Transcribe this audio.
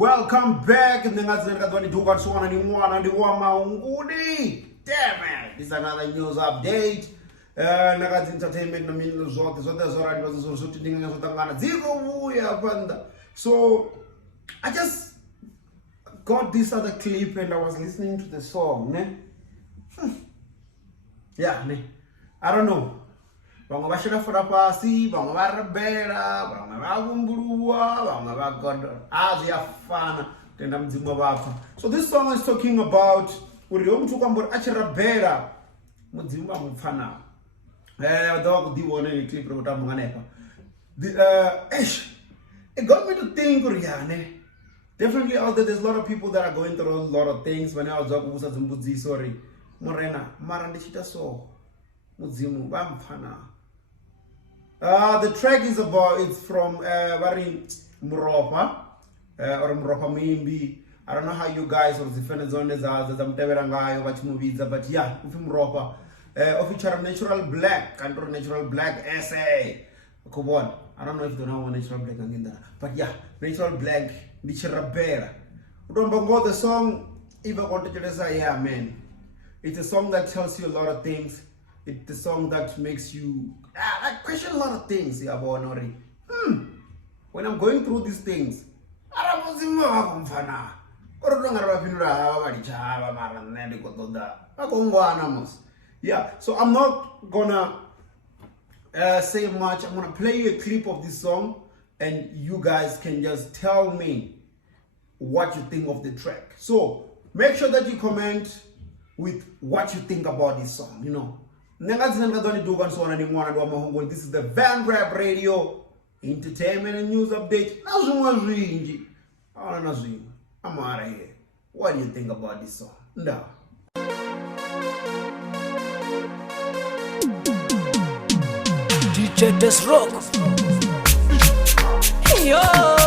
Welcome back. Damn it, this is another news update. Entertainment so I just got this other clip and I was listening to the song. Yeah, I don't know. Banga bashira fora pasi, banga barabera, banga bagumburua, banga bagodo. Aziyafana tenda mdzimu bapfa. So this song is talking about uri mtu kwambura achirabera mdzimu bamupfana. Dog di one ni clip ro tamunganepa. It got me to think Riane. Definitely out there, there's a lot of people that are going through a lot of things. When I was talking about Zimbudzi, sorry. Morena, Marandishita so Mudzimu Bamfana. The track is from Mrofha or Mrofha maybe. I don't know how you guys or the fans on this are the Mteverangai watch movies, but yeah, Mrofha. Official Natural Black, Natural Black essay. Come on. I don't know if you know what Natural Black in there. But yeah, Natural Black, Ndi Tshi. Don't the song, if I wanted to say, yeah, man. It's a song that tells you a lot of things. It's a song that makes you question a lot of things. When I'm going through these things, yeah, so I'm not gonna say much. I'm gonna play you a clip of this song and you guys can just tell me what you think of the track. So make sure that you comment with what you think about this song, you know. This is the Van Rap Radio Entertainment and News Update. I'm out of here. What do you think about this song? No. DJ Best Rock. Hey, yo.